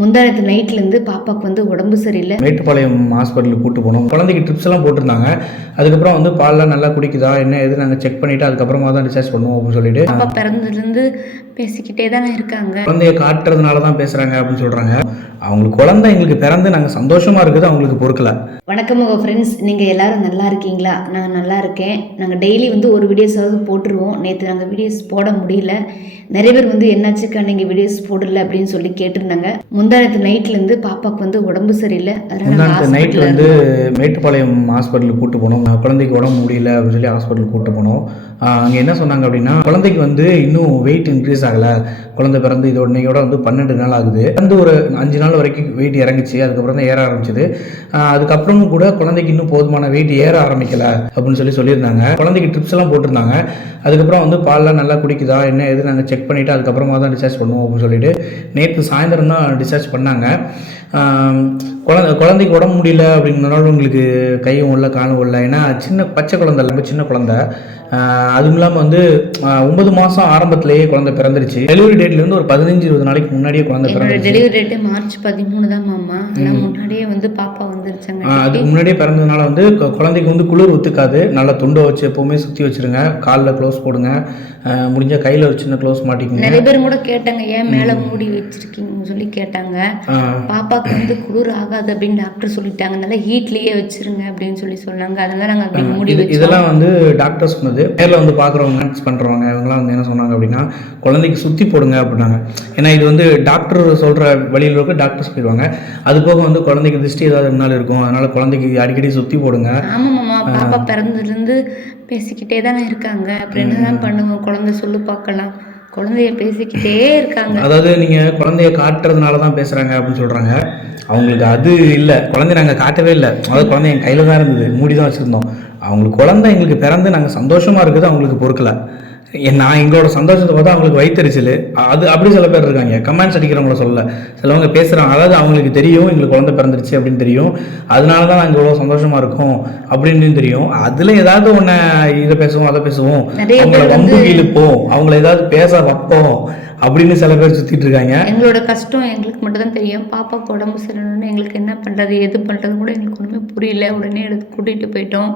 முந்தானத்து நைட்லேருந்து பாப்பாவுக்கு வந்து உடம்பு சரியில்லை. மேட்டுப்பாளையம் ஹாஸ்பிட்டலுக்கு கூட்டு போனோம். குழந்தைக்கு ட்ரிப்ஸ் எல்லாம் போட்டிருந்தாங்க. அதுக்கப்புறம் வந்து பால்லாம் நல்லா குடிக்குதா என்ன எது நாங்கள் செக் பண்ணிவிட்டு அதுக்கப்புறமா தான் டிஸ்சார்ஜ் பண்ணுவோம் அப்படின்னு சொல்லிட்டு. பாப்பா பிறந்ததுலேருந்து பேசிக்கிட்டே தானே இருக்காங்க. குழந்தைய காட்டுறதுனால தான் பேசுகிறாங்க அப்படின்னு சொல்கிறாங்க அவங்களுக்கு குழந்தை எங்களுக்கு பிறந்து நாங்கள் சந்தோஷமாக இருக்குது அவங்களுக்கு பொறுக்கல. வணக்கம் உங்கள் ஃப்ரெண்ட்ஸ் நீங்கள் எல்லாரும் நல்லா இருக்கீங்களா? நான் நல்லா இருக்கேன். நாங்கள் டெய்லி வந்து ஒரு வீடியோஸாவது போட்டுருவோம். நேற்று நாங்கள் வீடியோஸ் போட முடியல. நிறைய பேர் வந்து என்னாச்சுக்கா நீங்கள் வீடியோஸ் போடல அப்படின்னு சொல்லி கேட்டிருந்தாங்க. முந்தானத்து நைட்லேருந்து பாப்பாவுக்கு வந்து உடம்பு சரியில்லை. முந்தானத்து ஹாஸ்பிட்டலில் வந்து மேட்டுப்பாளையம் ஹாஸ்பிட்டலுக்கு கூட்டு போனோம். குழந்தைக்கு உடம்பு முடியல அப்படின்னு சொல்லி ஹாஸ்பிட்டலுக்கு கூட்டு போனோம். அங்கே என்ன சொன்னாங்க அப்படின்னா குழந்தைக்கு வந்து இன்னும் வெயிட் இன்க்ரீஸ் ஆகலை. குழந்தை பிறந்து இதோட இன்னையோட வந்து பன்னெண்டு நாள் ஆகுது. வந்து ஒரு அஞ்சு நாள் வரைக்கும் வெயிட் இறங்குச்சு. அதுக்கப்புறம் தான் ஏற ஆரம்பிச்சது. அதுக்கப்புறமும் கூட குழந்தைக்கு இன்னும் போதுமான வெயிட் ஏற ஆரம்பிக்கல அப்படின்னு சொல்லி சொல்லியிருந்தாங்க. குழந்தைக்கு ட்ரிப்ஸ் எல்லாம் போட்டிருந்தாங்க. அதுக்கப்புறம் வந்து பால்லாம் நல்லா குடிக்குதா? என்ன எது நாங்கள் செக் பண்ணிவிட்டு அதுக்கப்புறமா தான் டிஸ்சார்ஜ் பண்ணுவோம் அப்படின்னு சொல்லிட்டு நேற்று சாயந்தரம் தான் டிஸ்சார்ஜ் பண்ணாங்க. குழந்தை குழந்தைக்கு உடம்பு முடியல அப்படிங்கிறனால உங்களுக்கு கையும் உள்ள காலும் இல்லை ஏன்னா சின்ன பச்சை குழந்தை இல்லை, ரொம்ப சின்ன குழந்தை. அதுவும் இல்லாமல் வந்து ஒன்பது மாதம் ஆரம்பத்திலேயே குழந்தை பிறந்துருச்சு. டெலிவரி டேட்லேருந்து ஒரு பதினஞ்சு இருபது நாளைக்கு முன்னாடியே குழந்தை என்னோட பிறந்துருச்சு. டெலிவரி டேட்டு மார்ச் பதிமூணு தான் மாமா. முன்னாடியே வந்து பாப்பா வந்துருச்சாங்க அதுக்கு முன்னாடியே பிறந்ததுனால வந்து குழந்தைக்கு வந்து குளிர் ஒத்துக்காது நல்லா துண்டை வச்சு எப்போவுமே சுற்றி வச்சிருங்க. காலில் க்ளோஸ் போடுங்க. முடிஞ்ச கையில் ஒரு சின்ன க்ளோஸ் மாட்டிக்கோங்க. நிறைய பேர் கூட கேட்டாங்க ஏன் மேலே மூடி வச்சிருக்கீங்கன்னு சொல்லி கேட்டாங்க. ஆஹ் பாப்பாக்கு வந்து குளிர் ஆகாது அப்படின்னு டாக்டர் சொல்லிட்டாங்க. நல்லா ஹீட்லயே வச்சிருங்க அப்படின்னு சொல்லி சொன்னாங்க. அதனால நாங்கள் அப்படி மூடி இதெல்லாம் வந்து டாக்டர் சொன்னது. நேரில் வந்து பார்க்குறவங்க மேக்ஸ் பண்ணுறவங்க இவங்கலாம் வந்து என்ன சொன்னாங்க அப்படின்னா குழந்தைக்கு சுற்றி போடுங்க அப்படின்னாங்க. ஏன்னா இது வந்து டாக்டர் சொல்கிற வழியில் இருக்க டாக்டர் சொல்லிடுவாங்க அது போக வந்து குழந்தைக்கு திருஷ்டி ஏதாவது இருந்தாலும் இருக்கும். அதனால குழந்தைக்கு அடிக்கடி சுற்றி போடுங்க. ஆமா மாமா பாப்பா பிறந்ததுல இருந்து பேசிக்கிட்டே தானே இருக்காங்க. அப்புறம் என்னதான் பண்ணுவோம் குழந்தை சொல்லு பார்க்கலாம். குழந்தைய பேசிக்கிட்டே இருக்காங்க. அதாவது நீங்கள் குழந்தைய காட்டுறதுனால தான் பேசுகிறாங்க அப்படின்னு சொல்கிறாங்க அவங்களுக்கு அது இல்லை. குழந்தைய நாங்கள் காட்டவே இல்லை. அதாவது குழந்தை என் கையில் தான் இருந்தது. மூடி தான் வச்சுருந்தோம். அவங்களுக்கு குழந்தை எங்களுக்கு பிறந்து நாங்கள் சந்தோஷமாக இருக்குது. அவங்களுக்கு பொறுக்கல. நான் எங்களோட சந்தோஷத்தை பார்த்தா அவங்களுக்கு வயிற்றுச்சல் அது அப்படி சில பேர் இருக்காங்க. கமெண்ட்ஸ் அடிக்கிறவங்கள சொல்ல சிலவங்க பேசுகிறாங்க அதாவது அவங்களுக்கு தெரியும் எங்களுக்கு குழந்தை பிறந்துருச்சு அப்படின்னு தெரியும். அதனால தான் நாங்கள் இவ்வளோ சந்தோஷமாக இருக்கோம் அப்படின்னு தெரியும். அதில் ஏதாவது ஒன்று இதை பேசுவோம் அதை பேசுவோம். அவங்கள வம்பு வந்து இழுப்போம். அவங்கள ஏதாவது பேச வைப்போம். அப்படின்னு சில பேர் சுத்திட்டு இருக்காங்க. எங்களோட கஷ்டம் எங்களுக்கு மட்டும் தான் தெரியும். பாப்பாவுக்கு உடம்பு சரியில்லைன்னு எங்களுக்கு என்ன பண்ணுறது எது பண்ணுறது கூட எங்களுக்கு ஒன்றுமே புரியல. உடனே எடுத்து கூட்டிகிட்டு போயிட்டோம்.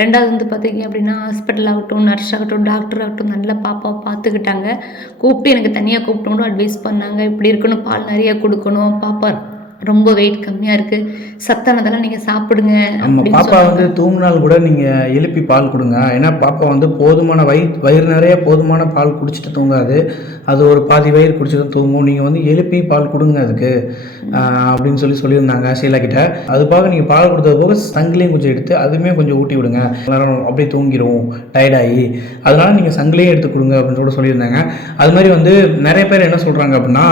ரெண்டாவது வந்து பார்த்தீங்க அப்படின்னா ஹாஸ்பிட்டல் ஆகட்டும் நர்ஸ் ஆகட்டும் டாக்டர் ஆகட்டும் நல்லா பாப்பாவை பார்த்துக்கிட்டாங்க. கூப்பிட்டு எனக்கு தனியாக கூப்பிட்டு அட்வைஸ் பண்ணாங்க. இப்படி இருக்கணும் பால் நிறைய கொடுக்கணும் பாப்பா ரொம்ப வெயிட் கம்மியாக இருக்குது சத்தானதெல்லாம் நீங்கள் சாப்பிடுங்க நம்ம பாப்பா வந்து தூங்கினால் கூட நீங்கள் எழுப்பி பால் கொடுங்க. ஏன்னா பாப்பா வந்து போதுமான வயிறு வயிறு நிறைய போதுமான பால் குடிச்சிட்டு தூங்காது. அது ஒரு பாதி வயிறு குடிச்சிட்டு தூங்கும். நீங்கள் வந்து எழுப்பி பால் கொடுங்க அதுக்கு. அப்படின்னு சொல்லி சொல்லியிருந்தாங்க ஷீலா கிட்ட. அது நீங்கள் பால் கொடுத்தது போக சங்கிலியும் கொஞ்சம் எடுத்து அதுவுமே கொஞ்சம் ஊட்டி விடுங்க. எல்லாரும் அப்படியே தூங்கிடும் டயர்டாகி. அதனால நீங்கள் சங்கிலியும் எடுத்து கொடுங்க அப்படின்னு கூட சொல்லியிருந்தாங்க. அது மாதிரி வந்து நிறைய பேர் என்ன சொல்கிறாங்க அப்படின்னா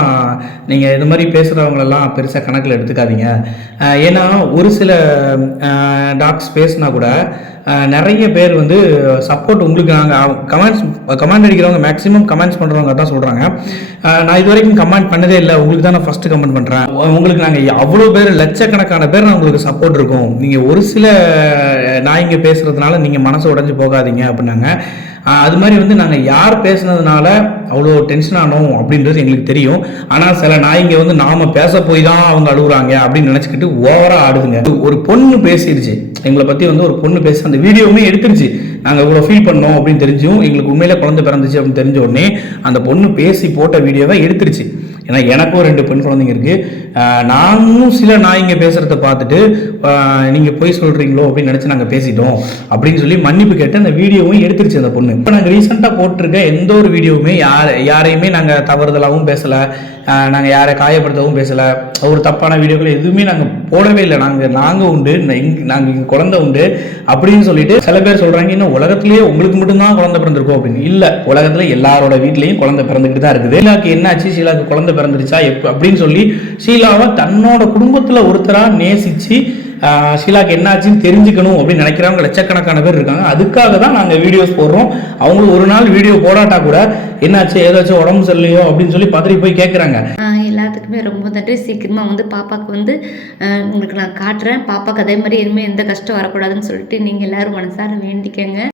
நீங்கள் இது மாதிரி பேசுகிறவங்களெல்லாம் பெருசாக கணக்கில் எடுத்துக்காதீங்க. ஏன்னா ஒரு சில டாக்ஸ் பேசுனா கூட நிறைய பேர் வந்து சப்போர்ட் உங்களுக்கு நாங்கள் கமெண்ட்ஸ் கமெண்ட் அடிக்கிறவங்க மேக்ஸிமம் கமெண்ட்ஸ் பண்ணுறவங்க தான் சொல்கிறாங்க நான் இது வரைக்கும் கமெண்ட் பண்ணதே இல்லை. உங்களுக்கு தான் நான் ஃபஸ்ட்டு கமெண்ட் பண்ணுறேன் உங்களுக்கு நாங்கள் அவ்வளோ பேர் லட்சக்கணக்கான பேர் நான் உங்களுக்கு சப்போர்ட் இருக்கும். நீங்கள் ஒரு சில நாய்ங்க பேசுகிறதுனால நீங்கள் மனசு உடஞ்சி போகாதீங்க அப்படின்னாங்க. அது மாதிரி வந்து நாங்கள் யார் பேசுனதுனால அவ்வளோ டென்ஷன் ஆனோம் அப்படின்றது எங்களுக்கு தெரியும். ஆனால் சில நாய்ங்க வந்து நாம பேச போய் தான் அவங்க அழுகுறாங்க அப்படின்னு நினச்சிக்கிட்டு ஓவராக ஆடுதுங்க. ஒரு பொண்ணு பேசிடுச்சு. எங்களை பற்றி வந்து ஒரு பொண்ணு பேசி அந்த வீடியோவுமே எடுத்துருச்சு. நாங்கள் இவ்வளோ ஃபீல் பண்ணோம் அப்படின்னு தெரிஞ்சும் எங்களுக்கு உண்மையிலே குழந்தை பிறந்துச்சு அப்படின்னு தெரிஞ்ச உடனே அந்த பொண்ணு பேசி போட்ட வீடியோவை எடுத்துருச்சு. ஏன்னா எனக்கும் ரெண்டு பெண் குழந்தைங்க இருக்குது நானும் சில நாய்ங்க பேசுறத பார்த்துட்டு நீங்கள் நீங்க போய் சொல்றீங்களோ அப்படின்னு நினச்சி நாங்கள் பேசிட்டோம் அப்படின்னு சொல்லி மன்னிப்பு கேட்டு அந்த வீடியோவும் எடுத்துருச்சு அந்த பொண்ணு. இப்போ நாங்கள் ரீசெண்டாக போட்டிருக்க எந்த ஒரு வீடியோவுமே யார் யாரையுமே நாங்கள் தவறுதலாகவும் பேசலை. நாங்கள் யாரை காயப்படுத்தவும் பேசலை. ஒரு தப்பான வீடியோக்கள் எதுவுமே நாங்கள் போடவே இல்லை. நாங்கள் நாங்கள் உண்டு நாங்கள் இங்கே குழந்தை உண்டு அப்படின்னு சொல்லிட்டு சில பேர் சொல்கிறாங்க இன்னும் உலகத்திலேயே உங்களுக்கு மட்டும்தான் குழந்தை பிறந்திருக்கும் அப்படின்னு. இல்லை உலகத்தில் எல்லாரோட வீட்லேயும் குழந்தை பிறந்துக்கிட்டு தான் இருக்குது. ஷீலாக்கு என்னாச்சு? ஷீலாக்கு குழந்தை பிறந்துருச்சா எப் அப்படின்னு சொல்லி ஷீலாவை தன்னோட குடும்பத்தில் ஒருத்தராக நேசித்து ஆஹ் ஷீலாக்கு என்னாச்சுன்னு தெரிஞ்சுக்கணும் அப்படின்னு நினைக்கிறவங்க லட்சக்கணக்கான பேர் இருக்காங்க. அதுக்காக தான் நாங்கள் வீடியோஸ் போடுறோம். அவங்களுக்கு ஒரு நாள் வீடியோ போடாட்டா கூட என்னாச்சு ஏதாச்சும் உடம்பு சரியில்லையோ அப்படின்னு சொல்லி பதறி போய் கேட்குறாங்க எல்லாத்துக்குமே ரொம்ப நன்றி. சீக்கிரமாக வந்து பாப்பாவுக்கு வந்து உங்களுக்கு நான் காட்டுறேன். பாப்பாவுக்கு அதே மாதிரி இனிமேல் எந்த கஷ்டம் வரக்கூடாதுன்னு சொல்லிட்டு நீங்கள் எல்லோரும் மனசார வேண்டிக்கங்க.